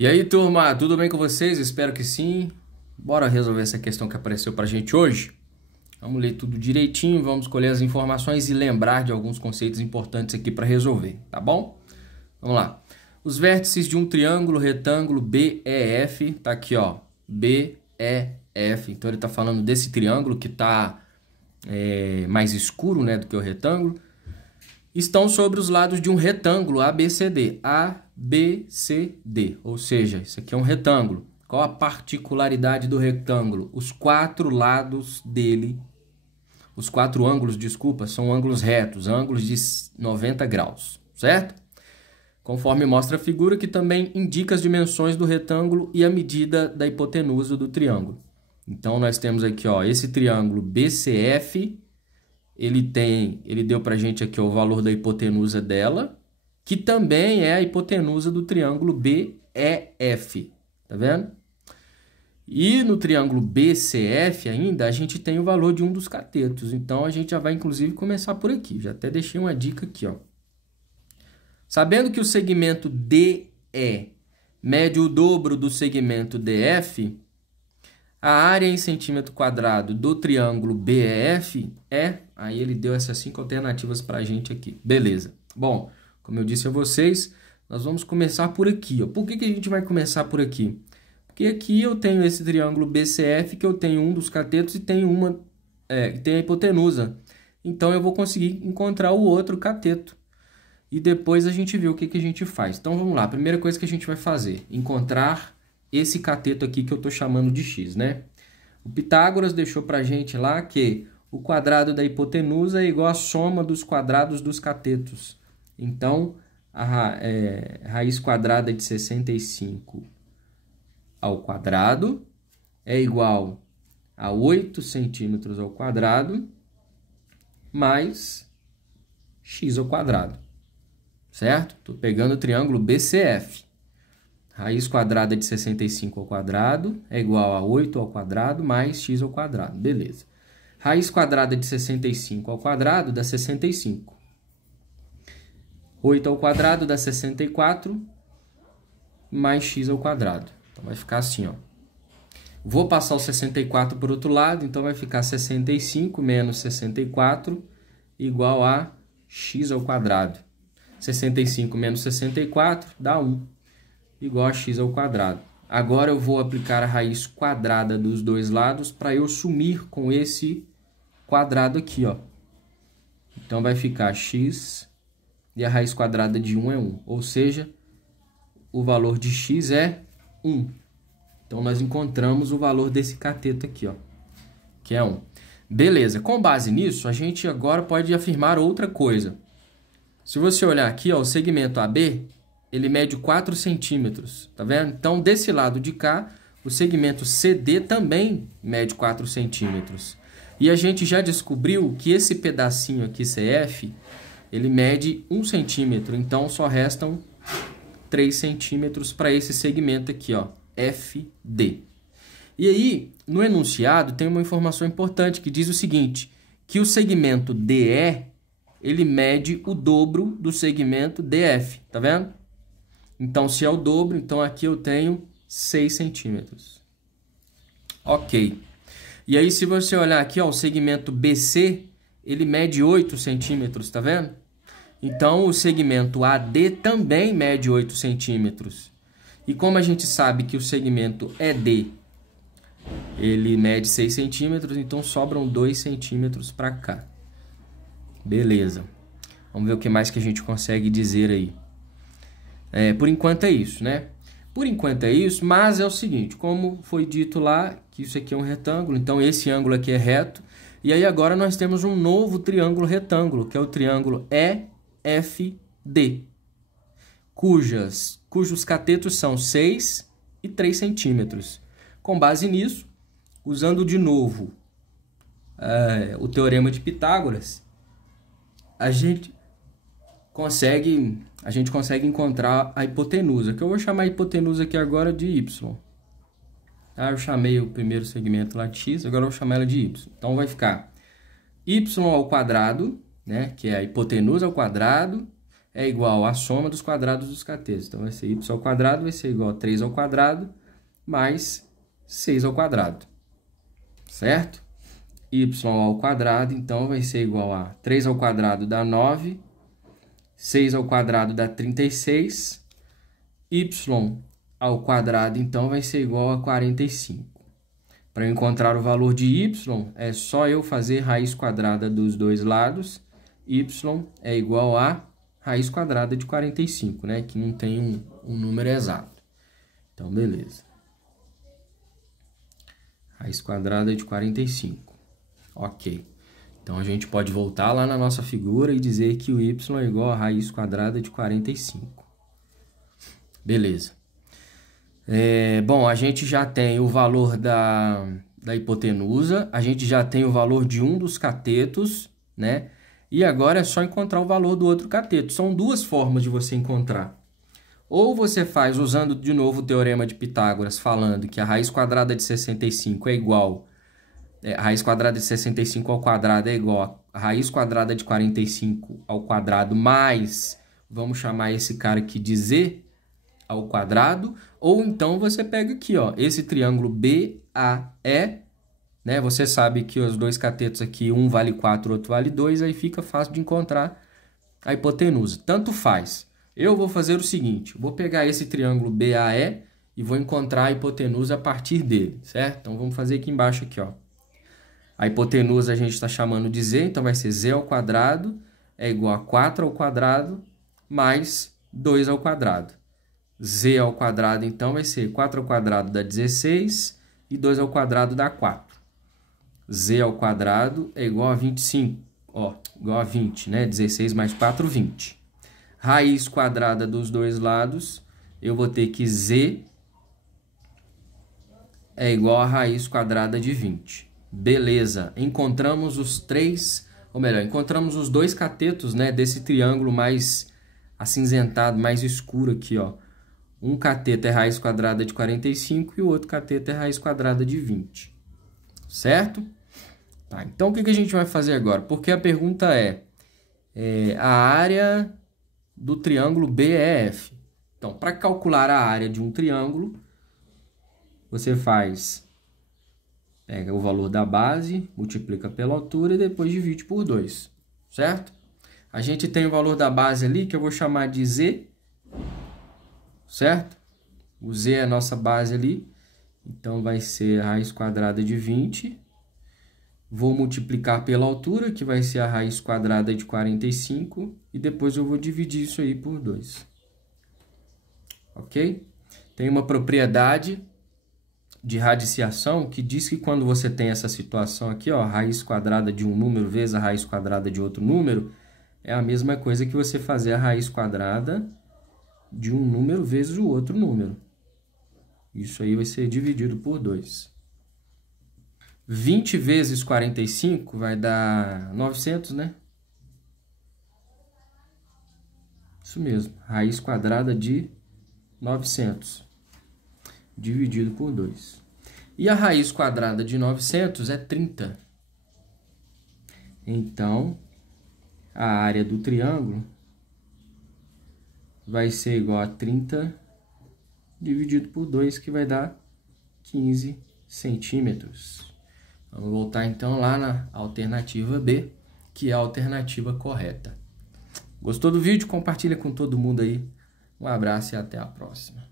E aí, turma, tudo bem com vocês? Espero que sim. Bora resolver essa questão que apareceu pra gente hoje? Vamos ler tudo direitinho, vamos escolher as informações e lembrar de alguns conceitos importantes aqui para resolver, tá bom? Vamos lá. Os vértices de um triângulo retângulo BEF, tá aqui, ó, BEF. Então ele tá falando desse triângulo que tá mais escuro, né, do que o retângulo. Estão sobre os lados de um retângulo ABCD. ABCD, ou seja, isso aqui é um retângulo. Qual a particularidade do retângulo? Os quatro lados dele, os quatro ângulos, desculpa, são ângulos retos, ângulos de 90 graus, certo? Conforme mostra a figura, que também indica as dimensões do retângulo e a medida da hipotenusa do triângulo. Então, nós temos aqui, ó, esse triângulo BCF, ele deu pra gente aqui, ó, o valor da hipotenusa dela, que também é a hipotenusa do triângulo BEF, tá vendo? E no triângulo BCF ainda, a gente tem o valor de um dos catetos. Então, a gente já vai, inclusive, começar por aqui. Já até deixei uma dica aqui, ó. Sabendo que o segmento DE mede o dobro do segmento DF, a área em centímetro quadrado do triângulo BEF é... Aí ele deu essas 5 alternativas para a gente aqui. Beleza. Bom, como eu disse a vocês, nós vamos começar por aqui, ó. Por que a gente vai começar por aqui? Porque aqui eu tenho esse triângulo BCF, que eu tenho um dos catetos e tenho tem a hipotenusa. Então, eu vou conseguir encontrar o outro cateto. E depois a gente vê o que a gente faz. Então, vamos lá. A primeira coisa que a gente vai fazer, encontrar esse cateto aqui que eu estou chamando de x, né? O Pitágoras deixou para a gente lá que o quadrado da hipotenusa é igual à soma dos quadrados dos catetos. Então, a raiz quadrada de 65 ao quadrado é igual a 8 centímetros ao quadrado mais x ao quadrado, certo? Estou pegando o triângulo BCF. Raiz quadrada de 65 ao quadrado é igual a 8 ao quadrado mais x ao quadrado, beleza. Raiz quadrada de 65 ao quadrado dá 65. 8 ao quadrado dá 64 mais x ao quadrado. Então, vai ficar assim, ó. Vou passar o 64 para o outro lado, então vai ficar 65 menos 64 igual a x ao quadrado. 65 menos 64 dá 1, igual a x ao quadrado. Agora eu vou aplicar a raiz quadrada dos dois lados para eu sumir com esse quadrado aqui, ó. Então, vai ficar x e a raiz quadrada de 1 é 1, ou seja, o valor de x é 1. Então, nós encontramos o valor desse cateto aqui, ó, que é 1. Beleza, com base nisso, a gente agora pode afirmar outra coisa. Se você olhar aqui, ó, o segmento AB, ele mede 4 centímetros, tá vendo? Então, desse lado de cá, o segmento CD também mede 4 centímetros. E a gente já descobriu que esse pedacinho aqui, CF, ele mede 1 centímetro. Então, só restam 3 centímetros para esse segmento aqui, ó, FD. E aí, no enunciado, tem uma informação importante que diz o seguinte, que o segmento DE, ele mede o dobro do segmento DF, tá vendo? Então, se é o dobro, então aqui eu tenho 6 centímetros. Ok. E aí, se você olhar aqui, ó, o segmento BC, ele mede 8 centímetros, tá vendo? Então, o segmento AD também mede 8 centímetros. E como a gente sabe que o segmento ED, ele mede 6 centímetros, então sobram 2 centímetros para cá. Beleza. Vamos ver o que mais que a gente consegue dizer aí. Por enquanto é isso, né? Por enquanto é isso, mas é o seguinte, como foi dito lá, que isso aqui é um retângulo, então esse ângulo aqui é reto. E aí agora nós temos um novo triângulo retângulo, que é o triângulo EFD, cujos catetos são 6 e 3 centímetros. Com base nisso, usando de novo o teorema de Pitágoras, a gente consegue encontrar a hipotenusa, que eu vou chamar a hipotenusa aqui agora de y. Tá? Eu chamei o primeiro segmento lá de x, agora eu vou chamar ela de y. Então, vai ficar y ao quadrado, né, que é a hipotenusa ao quadrado, é igual à soma dos quadrados dos catetos. Então, vai ser y ao quadrado vai ser igual a 3 ao quadrado mais 6 ao quadrado, certo? Y ao quadrado, então, vai ser igual a 3 ao quadrado dá 9, 6 ao quadrado dá 36, y ao quadrado, então, vai ser igual a 45. Para encontrar o valor de y, é só eu fazer raiz quadrada dos dois lados. Y é igual a raiz quadrada de 45, né? Que não tem um número exato. Então, beleza. Raiz quadrada de 45. Ok. Então, a gente pode voltar lá na nossa figura e dizer que o y é igual a raiz quadrada de 45. Beleza. Bom, a gente já tem o valor da hipotenusa, a gente já tem o valor de um dos catetos, né? E agora é só encontrar o valor do outro cateto. São duas formas de você encontrar. Ou você faz usando de novo o teorema de Pitágoras, falando que a raiz quadrada de 65 é igual... a raiz quadrada de 65 ao quadrado é igual a raiz quadrada de 45 ao quadrado mais, vamos chamar esse cara aqui de z ao quadrado, ou então você pega aqui, ó, esse triângulo BAE, né? Você sabe que os dois catetos aqui, um vale 4, outro vale 2, aí fica fácil de encontrar a hipotenusa. Tanto faz. Eu vou fazer o seguinte, vou pegar esse triângulo BAE e vou encontrar a hipotenusa a partir dele, certo? Então, vamos fazer aqui embaixo, aqui, ó. A hipotenusa a gente está chamando de z, então vai ser z ao quadrado é igual a 4 ao quadrado mais 2 ao quadrado. Z ao quadrado, então, vai ser 4 ao quadrado dá 16 e 2 ao quadrado dá 4. Z ao quadrado é igual a 25, ó, igual a 20, né? 16 mais 4, 20. Raiz quadrada dos dois lados, eu vou ter que z é igual a raiz quadrada de 20. Beleza, encontramos os três, ou melhor, encontramos os dois catetos, né, desse triângulo mais acinzentado, mais escuro aqui, ó. Um cateto é raiz quadrada de 45 e o outro cateto é raiz quadrada de 20. Certo? Tá, então, o que a gente vai fazer agora? Porque a pergunta é a área do triângulo BEF. Então, para calcular a área de um triângulo, você pega o valor da base, multiplica pela altura e depois divide por 2. Certo? A gente tem o valor da base ali, que eu vou chamar de Z, certo? O z é a nossa base ali, então vai ser a raiz quadrada de 20. Vou multiplicar pela altura, que vai ser a raiz quadrada de 45, e depois eu vou dividir isso aí por 2. Ok? Tem uma propriedade de radiciação que diz que quando você tem essa situação aqui, ó, raiz quadrada de um número vezes a raiz quadrada de outro número, é a mesma coisa que você fazer a raiz quadrada de um número vezes o outro número. Isso aí vai ser dividido por 2. 20 vezes 45 vai dar 900, né? Isso mesmo, raiz quadrada de 900, dividido por 2. E a raiz quadrada de 900 é 30. Então, a área do triângulo vai ser igual a 30 dividido por 2, que vai dar 15 centímetros. Vamos voltar então lá na alternativa B, que é a alternativa correta. Gostou do vídeo? Compartilha com todo mundo aí. Um abraço e até a próxima.